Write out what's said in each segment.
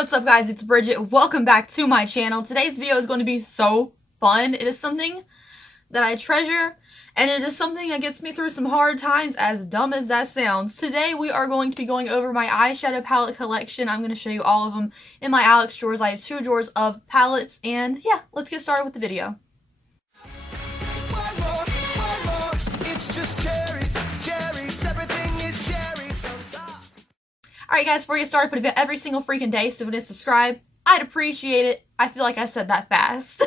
what's up guys, it's Bridget. Welcome back to my channel. Today's video is going to be so fun. It is something that I treasure, and it is something that gets me through some hard times, as dumb as that sounds. Today we are going to be going over my eyeshadow palette collection. I'm going to show you all of them in my Alex drawers. I have 2 drawers of palettes, and yeah, let's get started with the video. It's just cherries, cherries, everything is cherries on top. Alright guys, before we get started, I put a video every single freaking day, so if you didn't subscribe, I'd appreciate it. I feel like I said that fast.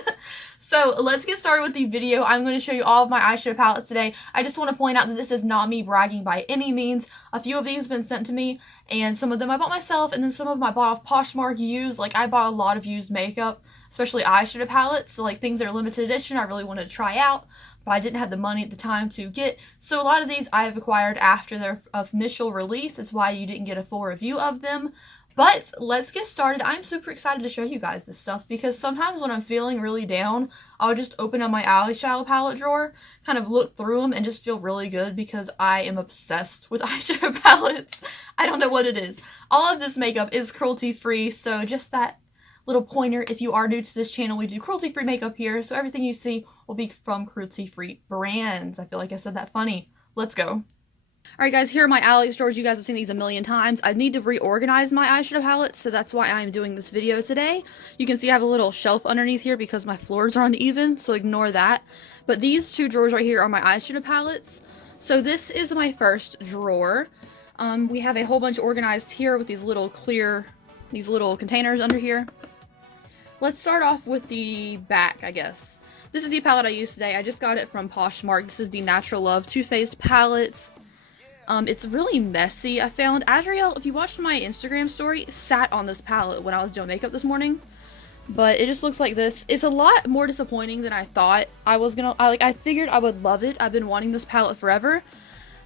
So let's get started with the video. I'm going to show you all of my eyeshadow palettes today. I just want to point out that this is not me bragging by any means. A few of these have been sent to me, and some of them I bought myself, and then some of them I bought off Poshmark used. Like, I bought a lot of used makeup, especially eyeshadow palettes, so like things that are limited edition I really wanted to try out, but I didn't have the money at the time to get. So a lot of these I have acquired after their initial release. That's why you didn't get a full review of them. But let's get started. I'm super excited to show you guys this stuff because sometimes when I'm feeling really down, I'll just open up my eyeshadow palette drawer, kind of look through them, and just feel really good because I am obsessed with eyeshadow palettes. I don't know what it is. All of this makeup is cruelty-free, so just that little pointer. If you are new to this channel, we do cruelty-free makeup here, so everything you see will be from cruelty-free brands. I feel like I said that funny. Let's go. Alright guys, here are my Alex drawers. You guys have seen these a million times. I need to reorganize my eyeshadow palette, so that's why I'm doing this video today. You can see I have a little shelf underneath here because my floors are uneven, so ignore that. But these 2 drawers right here are my eyeshadow palettes. So this is my first drawer. We have a whole bunch organized here with these little these little containers under here. Let's start off with the back, I guess. This is the palette I used today. I just got it from Poshmark. This is the Natural Love Too Faced palette. It's really messy. I found Azriel, if you watched my Instagram story, sat on this palette when I was doing makeup this morning. But it just looks like this. It's a lot more disappointing than I thought I was gonna. I figured I would love it. I've been wanting this palette forever.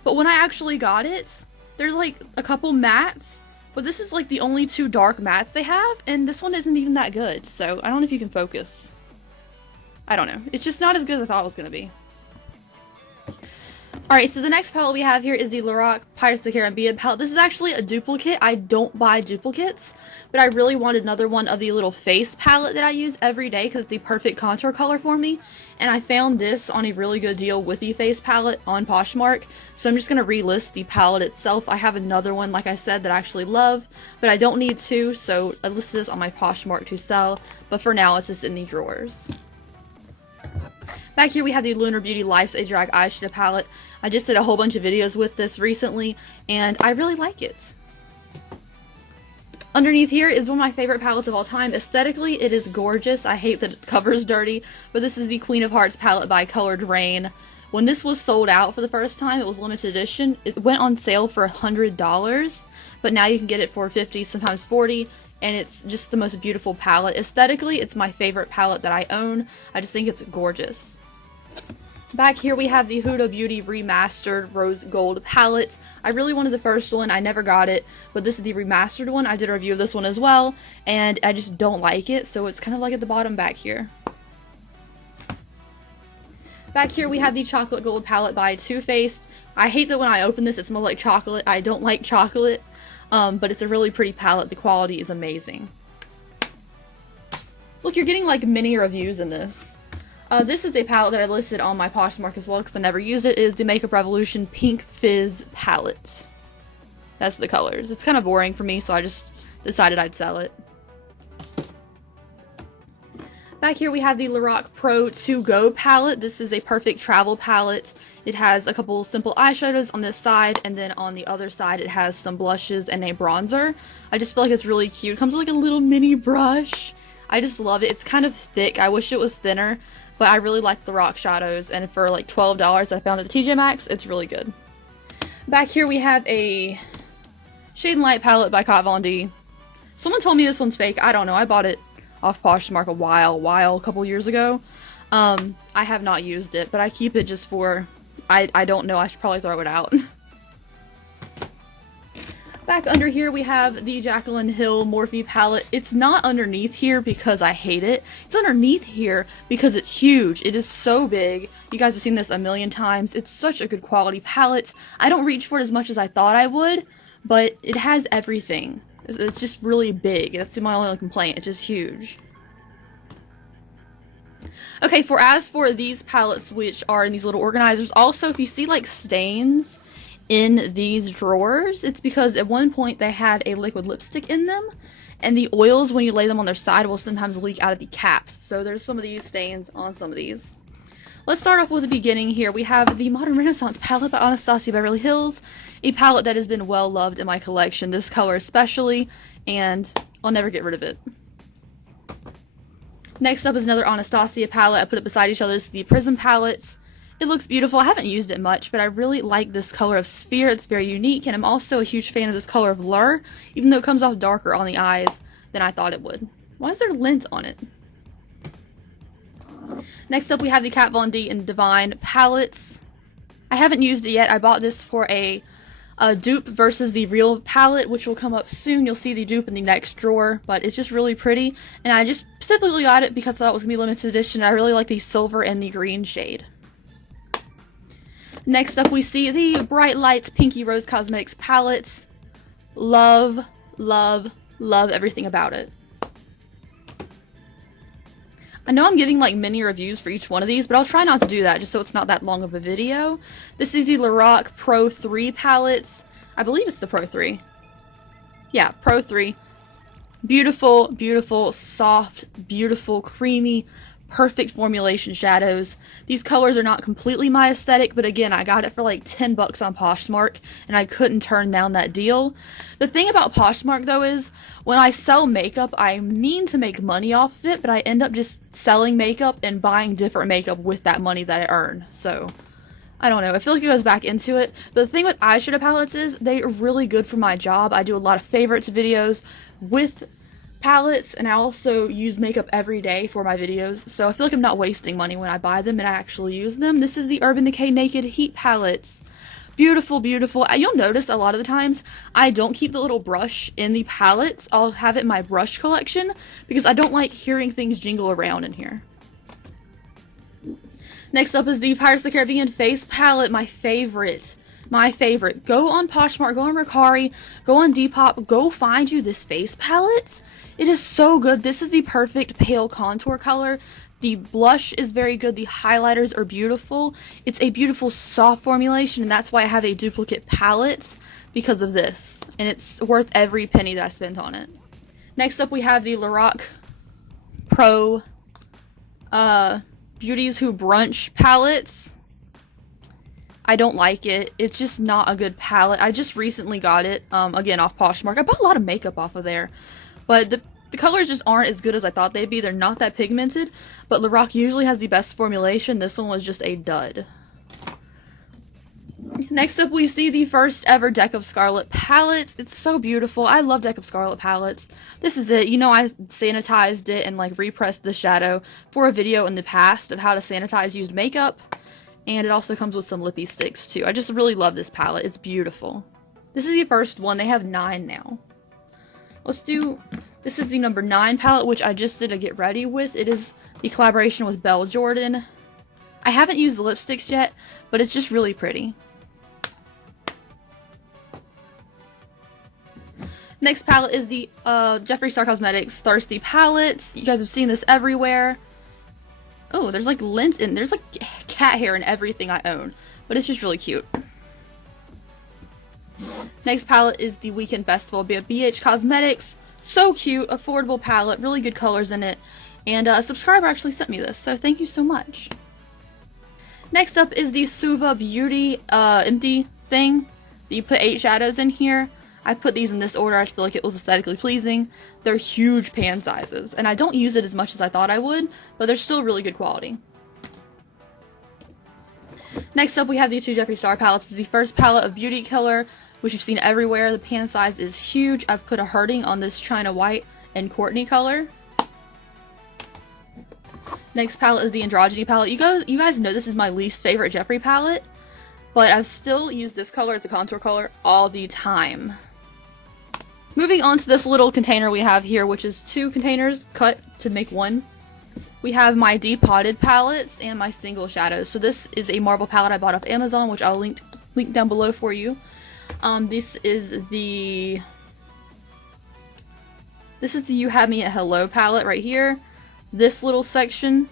But when I actually got it, there's like a couple mattes. But this is like the only 2 dark mattes they have. And this one isn't even that good. So I don't know if you can focus. I don't know. It's just not as good as I thought it was gonna be. Alright, so the next palette we have here is the Lorac Pirates of the Caribbean palette. This is actually a duplicate. I don't buy duplicates, but I really wanted another one of the little face palette that I use every day because it's the perfect contour color for me. And I found this on a really good deal with the face palette on Poshmark. So I'm just going to relist the palette itself. I have another one, like I said, that I actually love, but I don't need 2, so I listed this on my Poshmark to sell. But for now, it's just in the drawers. Back here we have the Lunar Beauty Life's a Drag eyeshadow palette. I just did a whole bunch of videos with this recently, and I really like it. Underneath here is one of my favorite palettes of all time. Aesthetically, it is gorgeous. I hate that the cover is dirty, but this is the Queen of Hearts palette by Colored Rain. When this was sold out for the first time, it was limited edition. It went on sale for $100, but now you can get it for $50, sometimes $40. And it's just the most beautiful palette. Aesthetically, it's my favorite palette that I own. I just think it's gorgeous. Back here we have the Huda Beauty Remastered Rose Gold palette. I really wanted the first one. I never got it, but this is the remastered one. I did a review of this one as well, and I just don't like it, so it's kind of like at the bottom back here. Back here we have the Chocolate Gold palette by Too Faced. I hate that when I open this it smells like chocolate. I don't like chocolate. But it's a really pretty palette. The quality is amazing. Look, you're getting like mini reviews in this. This is a palette that I listed on my Poshmark as well because I never used it. It is the Makeup Revolution Pinkfizz palette. That's the colors. It's kind of boring for me, so I just decided I'd sell it. Back here we have the Lorac Pro To Go palette. This is a perfect travel palette. It has a couple simple eyeshadows on this side, and then on the other side it has some blushes and a bronzer. I just feel like it's really cute. It comes with like a little mini brush. I just love it. It's kind of thick. I wish it was thinner, but I really like the Lorac shadows, and for like $12 I found it at TJ Maxx. It's really good. Back here we have a Shade and Light palette by Kat Von D. Someone told me this one's fake. I don't know. I bought it off Poshmark a couple years ago. I have not used it, but I keep it just for, I don't know, I should probably throw it out. Back under here we have the Jacqueline Hill Morphe palette. It's not underneath here because I hate it. It's underneath here because it's huge. It is so big. You guys have seen this a million times. It's such a good quality palette. I don't reach for it as much as I thought I would, but it has everything. It's just really big. That's my only complaint. It's just huge. Okay, as for these palettes, which are in these little organizers, also if you see like stains in these drawers, it's because at one point they had a liquid lipstick in them, and the oils, when you lay them on their side, will sometimes leak out of the caps. So there's some of these stains on some of these. Let's start off with the beginning here. We have the Modern Renaissance palette by Anastasia Beverly Hills, a palette that has been well loved in my collection, this color especially, and I'll never get rid of it. Next up is another Anastasia palette. I put it beside each other. This is the Prism palettes. It looks beautiful. I haven't used it much, but I really like this color of Sphere. It's very unique, and I'm also a huge fan of this color of Lure, even though it comes off darker on the eyes than I thought it would. Why is there lint on it? Next up, we have the Kat Von D and Divine palettes. I haven't used it yet. I bought this for a dupe versus the real palette, which will come up soon. You'll see the dupe in the next drawer, but it's just really pretty, and I just specifically got it because I thought it was going to be limited edition. I really like the silver and the green shade. Next up, we see the Bright Lights Pinky Rose Cosmetics palettes. Love, love, love everything about it. I know I'm giving like mini reviews for each one of these, but I'll try not to do that just so it's not that long of a video. This is the Lorac Pro 3 palettes. I believe it's the Pro 3. Yeah, Pro 3. Beautiful, beautiful, soft, beautiful, creamy, perfect formulation shadows. These colors are not completely my aesthetic, but again, I got it for like 10 bucks on Poshmark, and I couldn't turn down that deal. The thing about Poshmark, though, is when I sell makeup, I mean to make money off of it, but I end up just selling makeup and buying different makeup with that money that I earn. So, I don't know. I feel like it goes back into it. But the thing with eyeshadow palettes is they're really good for my job. I do a lot of favorites videos with palettes, and I also use makeup every day for my videos, so I feel like I'm not wasting money when I buy them and I actually use them. This is the Urban Decay Naked Heat palettes. Beautiful, beautiful. You'll notice a lot of the times I don't keep the little brush in the palettes. I'll have it in my brush collection because I don't like hearing things jingle around in here. Next up is the Pirates of the Caribbean face palette, my favorite. My favorite. Go on Poshmark, go on Mercari, go on Depop, go find you this face palette. It is so good. This is the perfect pale contour color. The blush is very good. The highlighters are beautiful. It's a beautiful soft formulation, and that's why I have a duplicate palette because of this. And it's worth every penny that I spent on it. Next up, we have the Lorac Pro Beauties Who Brunch palettes. I don't like it. It's just not a good palette. I just recently got it, again, off Poshmark. I bought a lot of makeup off of there. But the colors just aren't as good as I thought they'd be. They're not that pigmented, but Lorac usually has the best formulation. This one was just a dud. Next up, we see the first ever Deck of Scarlett palettes. It's so beautiful. I love Deck of Scarlett palettes. This is it. You know, I sanitized it and like repressed the shadow for a video in the past of how to sanitize used makeup. And it also comes with some lippy sticks too. I just really love this palette. It's beautiful. This is the first one. They have 9 now. This is the number 9 palette, which I just did a get ready with. It is the collaboration with Belle Jordan. I haven't used the lipsticks yet, but it's just really pretty. Next palette is the Jeffree Star Cosmetics Thirsty palettes. You guys have seen this everywhere. Oh, there's like lint in, there's like cat hair in everything I own, but it's just really cute. Next palette is the Weekend Festival by BH Cosmetics. So cute, affordable palette, really good colors in it, and a subscriber actually sent me this, so thank you so much. Next up is the Suva Beauty empty thing. You put 8 shadows in here. I put these in this order. I feel like it was aesthetically pleasing. They're huge pan sizes, and I don't use it as much as I thought I would, but they're still really good quality. Next up, we have these 2 Jeffree Star palettes. This is the first palette of Beauty Killer, which you've seen everywhere. The pan size is huge. I've put a Hoarding on this China White and Courtney color. Next palette is the Androgyny Palette. You guys know this is my least favorite Jeffree palette, but I've still used this color as a contour color all the time. Moving on to this little container we have here, which is 2 containers cut to make one. We have my depotted palettes and my single shadows. So this is a marble palette I bought off Amazon, which I'll link down below for you. This is the This is the You Have Me at Hello palette right here. This little section,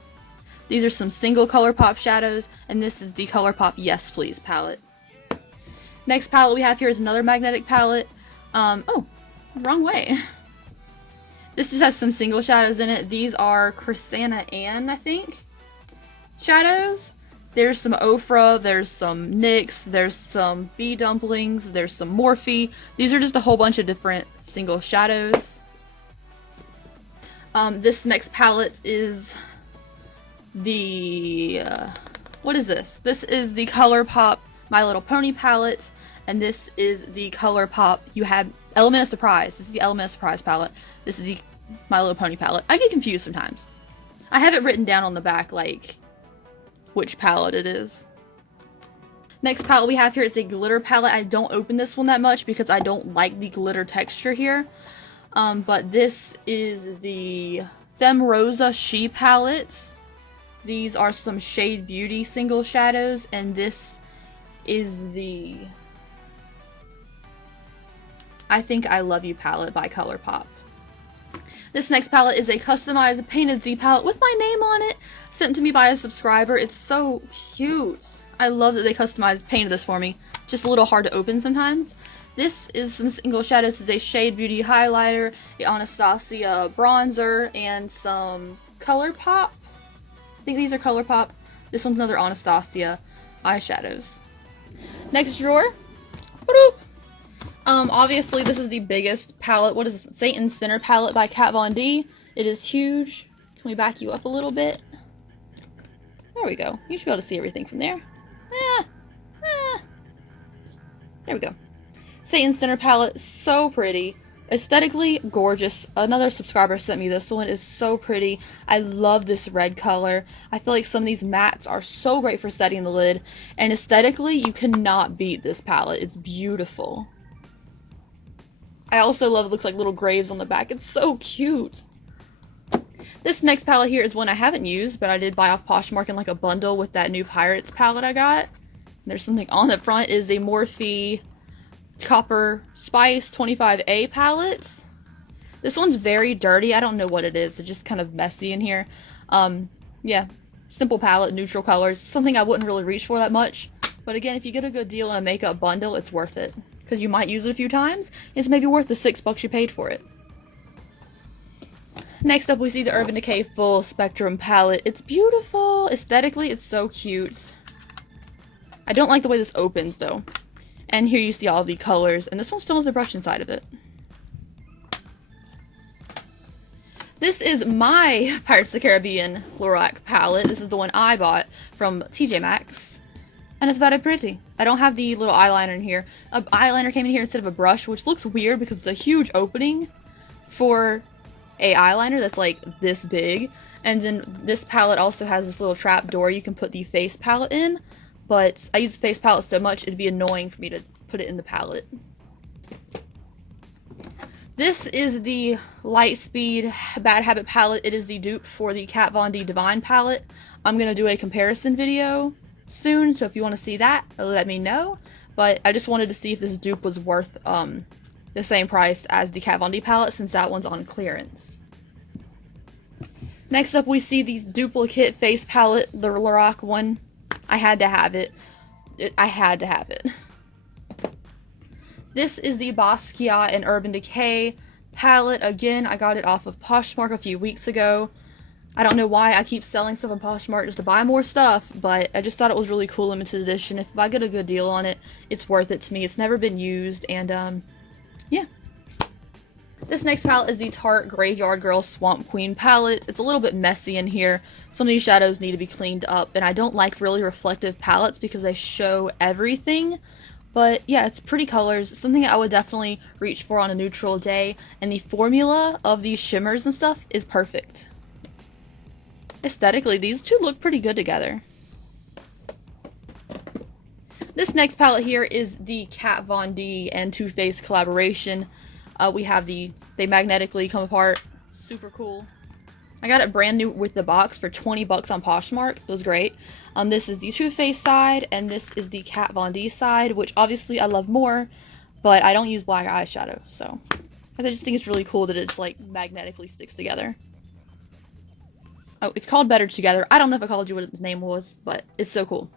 these are some single ColourPop shadows, and this is the ColourPop Yes Please palette. Next palette we have here is another magnetic palette. Oh, wrong way. This just has some single shadows in it. These are Chrisana Ann, I think, shadows. There's some Ofra, there's some NYX, there's some Bee Dumplings, there's some Morphe. These are just a whole bunch of different single shadows. This next palette is the, what is this? This is the ColourPop My Little Pony palette, and this is the ColourPop You Have Element of Surprise. This is the Element of Surprise palette. This is the My Little Pony palette. I get confused sometimes. I have it written down on the back, like, which palette it is. Next palette we have here is a glitter palette. I don't open this one that much because I don't like the glitter texture here. But this is the Femme Rosa She palette. These are some Shade Beauty single shadows, and this is the I Think I Love You palette by ColourPop. This next palette is a customized painted Z palette with my name on it, sent to me by a subscriber. It's so cute. I love that they painted this for me. Just a little hard to open sometimes. This is some single shadows. This is a Shade Beauty highlighter, a Anastasia bronzer, and some ColourPop. I think these are ColourPop. This one's another Anastasia eyeshadows. Next drawer. Obviously this is the biggest palette. What is this? Satan's Center palette by Kat Von D. It is huge. Can we back you up a little bit? There we go. You should be able to see everything from there. There we go. Satan's Center palette, so pretty. Aesthetically gorgeous. Another subscriber sent me this one. Is so pretty. I love this red color. I feel like some of these mattes are so great for setting the lid. And aesthetically, you cannot beat this palette. It's beautiful. I also love it looks like little graves on the back. It's so cute. This next palette here is one I haven't used, but I did buy off Poshmark in like a bundle with that new Pirates palette I got. There's something on the front. Is a Morphe Copper Spice 25A palette. This one's very dirty. I don't know what it is. It's just kind of messy in here. Yeah, simple palette, neutral colors. Something I wouldn't really reach for that much. But again, if you get a good deal in a makeup bundle, it's worth it. Because you might use it a few times. It's maybe worth the $6 you paid for it. Next up, we see the Urban Decay Full Spectrum palette. It's beautiful. Aesthetically, it's so cute. I don't like the way this opens, though. And here you see all the colors. And this one still has a brush inside of it. This is my Pirates of the Caribbean Lorac palette. This is the one I bought from TJ Maxx. And it's very pretty. I don't have the little eyeliner in here. An eyeliner came in here instead of a brush, which looks weird because it's a huge opening for a eyeliner that's like this big. And then this palette also has this little trap door you can put the face palette in. But I use the face palette so much, it'd be annoying for me to put it in the palette. This is the Lightspeed Bad Habit palette. It is the dupe for the Kat Von D Divine palette. I'm going to do a comparison video soon, so if you want to see that, let me know. But I just wanted to see if this dupe was worth the same price as the Kat Von D palette, since that one's on clearance. Next up, we see the duplicate face palette, the Lorac one. I had to have it. I had to have it. This is the Basquiat and Urban Decay palette. Again, I got it off of Poshmark a few weeks ago. I don't know why I keep selling stuff on Poshmark just to buy more stuff, but I just thought it was really cool, limited edition. If I get a good deal on it, it's worth it to me. It's never been used, and yeah. This next palette is the Tarte Graveyard Girl Swamp Queen palette. It's a little bit messy in here. Some of these shadows need to be cleaned up, and I don't like really reflective palettes because they show everything. But yeah, it's pretty colors. It's something I would definitely reach for on a neutral day, and the formula of these shimmers and stuff is perfect. Aesthetically, these two look pretty good together. This next palette here is the Kat Von D and Too Faced collaboration. We have they magnetically come apart. Super cool. I got it brand new with the box for $20 on Poshmark. It was great. This is the Too Faced side, and this is the Kat Von D side, which obviously I love more, but I don't use black eyeshadow, so I just think it's really cool that it's like magnetically sticks together. Oh, it's called Better Together. I don't know if I called you what its name was, but it's so cool.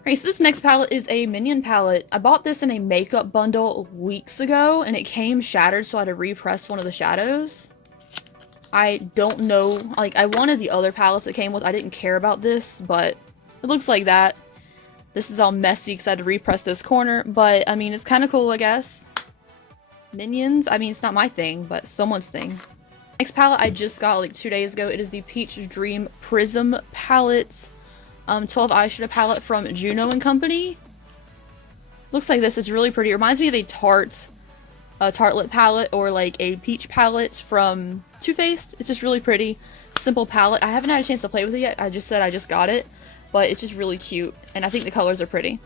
Alright, so this next palette is a Minion palette. I bought this in a makeup bundle weeks ago, and it came shattered, so I had to repress one of the shadows. I don't know, like, I wanted the other palettes it came with. I didn't care about this, but it looks like that. This is all messy because I had to repress this corner, but, I mean, it's kind of cool, I guess. Minions? I mean, it's not my thing, but someone's thing. Next palette I just got like 2 days ago. It is the Peach Dream Prism palette. 12 eyeshadow palette from Juno and Company. Looks like this. It's really pretty. It reminds me of a Tartelette palette or like a peach palette from Too Faced. It's just really pretty. Simple palette. I haven't had a chance to play with it yet. I just said I just got it. But it's just really cute. And I think the colors are pretty.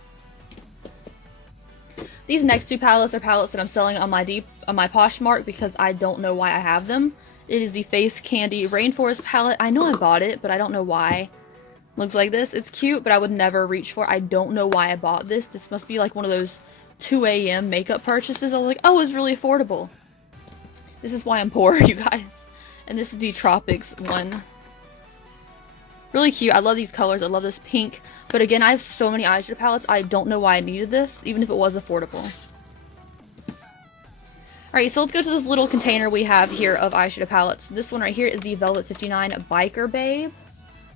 These next two palettes are palettes that I'm selling on my Poshmark because I don't know why I have them. It is the Face Candy Rainforest palette. I know I bought it, but I don't know why. Looks like this. It's cute, but I would never reach for it. I don't know why I bought this. This must be like one of those 2 a.m. makeup purchases. I was like, oh, it's really affordable. This is why I'm poor, you guys. And this is the Tropics one. Really cute. I love these colors. I love this pink. But again, I have so many eyeshadow palettes. I don't know why I needed this, even if it was affordable. Alright, so let's go to this little container we have here of eyeshadow palettes. This one right here is the Velvet 59 Biker Babe.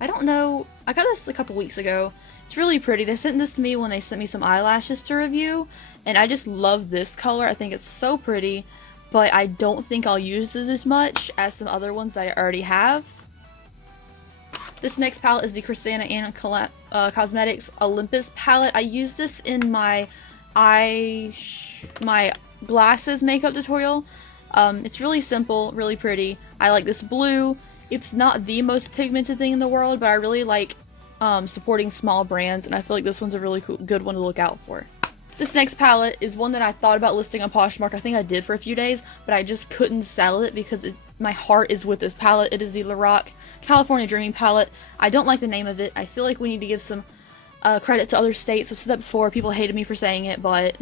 I don't know. I got this a couple weeks ago. It's really pretty. They sent this to me when they sent me some eyelashes to review. And I just love this color. I think it's so pretty. But I don't think I'll use this as much as some other ones that I already have. This next palette is the Chrisana and Collette Cosmetics Olympus palette. I used this in my glasses makeup tutorial. It's really simple, really pretty. I like this blue. It's not the most pigmented thing in the world, but I really like supporting small brands, and I feel like this one's a really good one to look out for. This next palette is one that I thought about listing on Poshmark. I think I did for a few days, but I just couldn't sell it because my heart is with this palette. It is the Lorac California Dreaming Palette. I don't like the name of it. I feel like we need to give some credit to other states. I've said that before. People hated me for saying it, but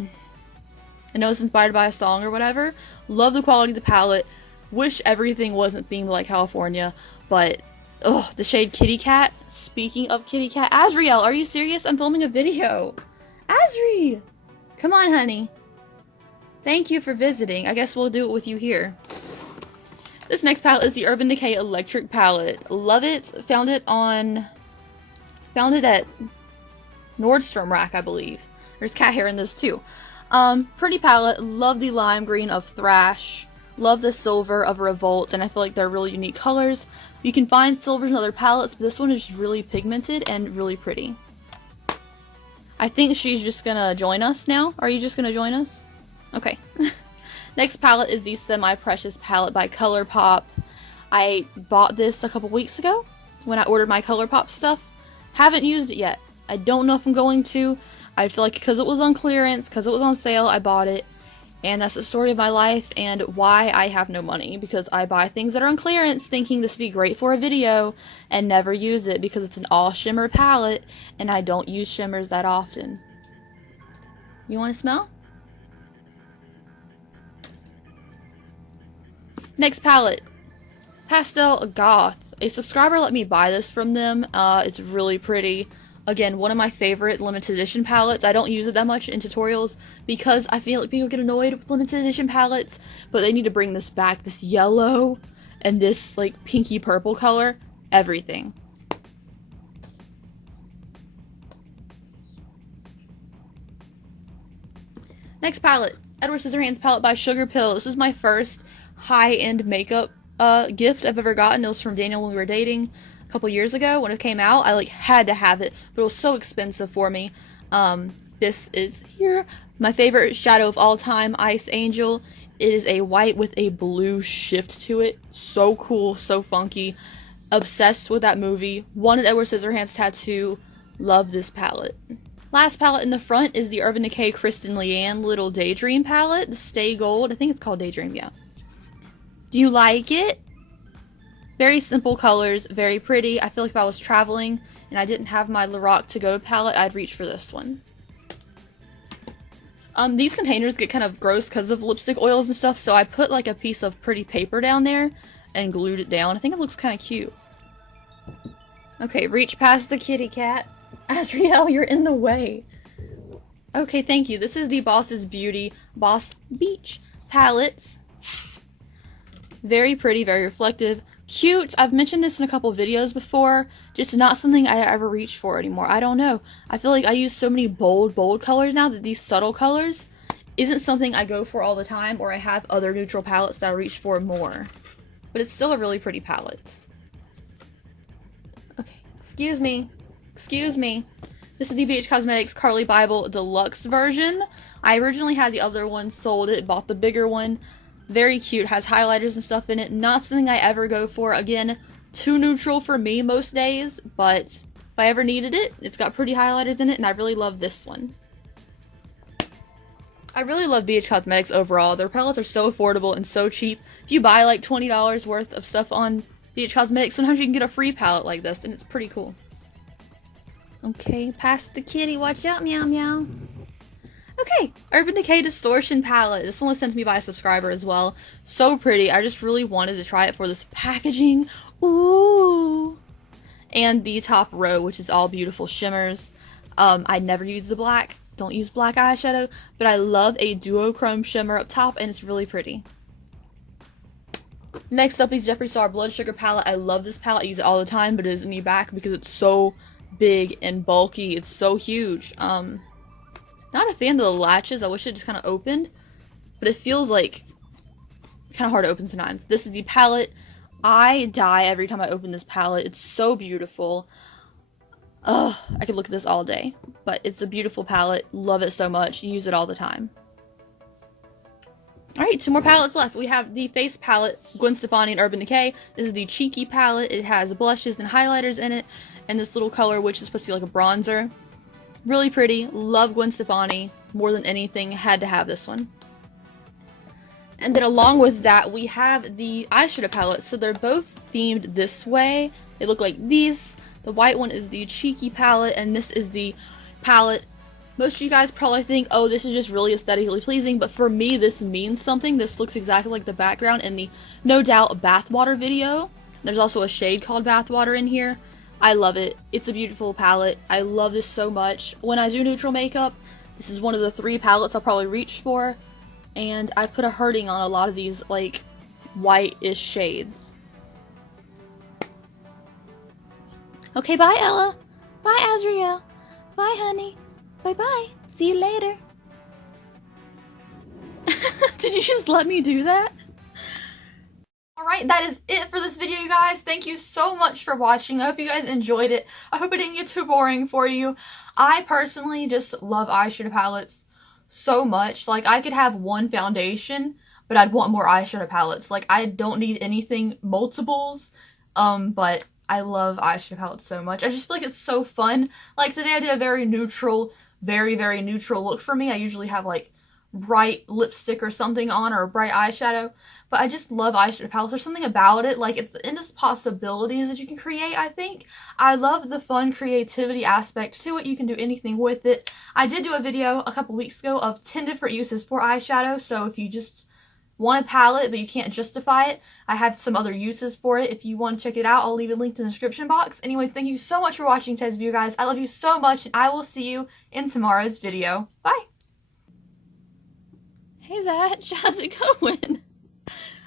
I know it's inspired by a song or whatever. Love the quality of the palette. Wish everything wasn't themed like California, but ugh, the shade Kitty Cat. Speaking of Kitty Cat, Azriel, are you serious? I'm filming a video. Azri! Come on, honey. Thank you for visiting. I guess we'll do it with you here. This next palette is the Urban Decay Electric Palette. Love it. Found it at Nordstrom Rack, I believe. There's cat hair in this too. Pretty palette. Love the lime green of Thrash. Love the silver of Revolt, and I feel like they're really unique colors. You can find silvers in other palettes, but this one is really pigmented and really pretty. I think she's just gonna join us now. Are you just gonna join us? Okay. Next palette is the Semi Precious palette by ColourPop. I bought this a couple weeks ago when I ordered my ColourPop stuff. Haven't used it yet. I don't know if I'm going to. I feel like because it was on clearance, because it was on sale, I bought it. And that's the story of my life and why I have no money. Because I buy things that are on clearance thinking this would be great for a video and never use it because it's an all shimmer palette and I don't use shimmers that often. You want to smell? Next palette. Pastel Goth. A subscriber let me buy this from them. It's really pretty. Again, one of my favorite limited edition palettes. I don't use it that much in tutorials because I feel like people get annoyed with limited edition palettes, but they need to bring this back. This yellow and this like pinky purple color. Everything. Next palette. Edward Scissorhands palette by Sugarpill. This is my first high-end makeup gift I've ever gotten. It was from Daniel when we were dating a couple years ago when it came out. I like had to have it, but it was so expensive for me. This is here, my favorite shadow of all time, Ice Angel. It is a white with a blue shift to it. So cool, so funky. Obsessed with that movie. Wanted Edward Scissorhands tattoo. Love this palette. Last palette in the front is the Urban Decay Kristen Leanne Little Daydream palette. The Stay Gold. I think it's called Daydream, yeah. Do you like it? Very simple colors, very pretty. I feel like if I was traveling and I didn't have my Lorac To Go palette, I'd reach for this one. These containers get kind of gross because of lipstick oils and stuff, so I put like a piece of pretty paper down there and glued it down. I think it looks kind of cute. Okay, reach past the kitty cat. Azriel, you're in the way. Okay, thank you. This is the Boss's Beauty Boss Beach palettes. Very pretty, very reflective. Cute. I've mentioned this in a couple videos before. Just not something I ever reach for anymore. I don't know. I feel like I use so many bold colors now that these subtle colors isn't something I go for all the time, or I have other neutral palettes that I reach for more. But it's still a really pretty palette. Okay, excuse me. Excuse me. This is the BH Cosmetics Carli Bybel Deluxe version. I originally had the other one, sold it, bought the bigger one. Very cute, has highlighters and stuff in it. Not something I ever go for. Again, too neutral for me most days, but if I ever needed it, it's got pretty highlighters in it, and I really love this one. I really love BH Cosmetics overall. Their palettes are so affordable and so cheap. If you buy like $20 worth of stuff on BH Cosmetics, sometimes you can get a free palette like this, and it's pretty cool. Okay, past the kitty. Watch out, meow meow. Okay, Urban Decay Distortion Palette. This one was sent to me by a subscriber as well. So pretty. I just really wanted to try it for this packaging. Ooh. And the top row, which is all beautiful shimmers. I never use the black. Don't use black eyeshadow. But I love a duochrome shimmer up top, and it's really pretty. Next up is Jeffree Star Blood Sugar Palette. I love this palette. I use it all the time, but it is in the back because it's so big and bulky. It's so huge. Not a fan of the latches. I wish it just kind of opened, but it feels like kind of hard to open sometimes. This is the palette. I die every time I open this palette. It's so beautiful. Ugh, I could look at this all day, but it's a beautiful palette. Love it so much. Use it all the time. Alright, 2 more palettes left. We have the face palette, Gwen Stefani and Urban Decay. This is the Cheeky palette. It has blushes and highlighters in it, and this little color, which is supposed to be like a bronzer. Really pretty. Love Gwen Stefani more than anything. Had to have this one. And then along with that, we have the eyeshadow palette. So they're both themed this way. They look like these. The white one is the Cheeky palette, and this is the palette. Most of you guys probably think, oh, this is just really aesthetically pleasing, but for me, this means something. This looks exactly like the background in the No Doubt Bathwater video. There's also a shade called Bathwater in here. I love it. It's a beautiful palette. I love this so much. When I do neutral makeup, this is one of the 3 palettes I'll probably reach for. And I put a Hoarding on a lot of these, like, white-ish shades. Okay, bye, Ella. Bye, Azriel. Bye, honey. Bye-bye. See you later. Did you just let me do that? Alright, that is it for this video, you guys. Thank you so much for watching. I hope you guys enjoyed it. I hope it didn't get too boring for you. I personally just love eyeshadow palettes so much. Like, I could have one foundation, but I'd want more eyeshadow palettes. Like, I don't need anything multiples, but I love eyeshadow palettes so much. I just feel like it's so fun. Like, today I did a very neutral, very neutral look for me. I usually have, like, bright lipstick or something on, or a bright eyeshadow, but I just love eyeshadow palettes. There's something about it, like, it's the endless possibilities that you can create. I think I love the fun creativity aspect to it. You can do anything with it. I did do a video a couple weeks ago of 10 different uses for eyeshadow, so if you just want a palette but you can't justify it, I have some other uses for it. If you want to check it out, I'll leave a link in the description box. Anyway, thank you so much for watching today's video, guys. I love you so much, and I will see you in tomorrow's video. Bye! Hey Zach, how's it going?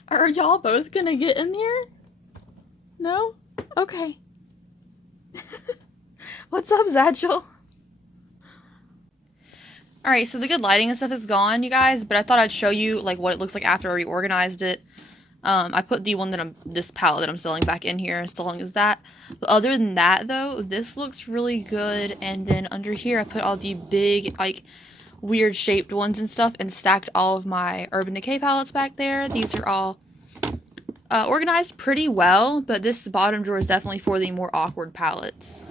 Are y'all both gonna get in here? No? Okay. What's up, Zachel? Alright, so the good lighting and stuff is gone, you guys, but I thought I'd show you like what it looks like after I reorganized it. I put the one that this palette that I'm selling back in here, so long as that. But other than that, though, this looks really good. And then under here, I put all the big, like, weird shaped ones and stuff, and stacked all of my Urban Decay palettes back there. These are all organized pretty well, but this bottom drawer is definitely for the more awkward palettes.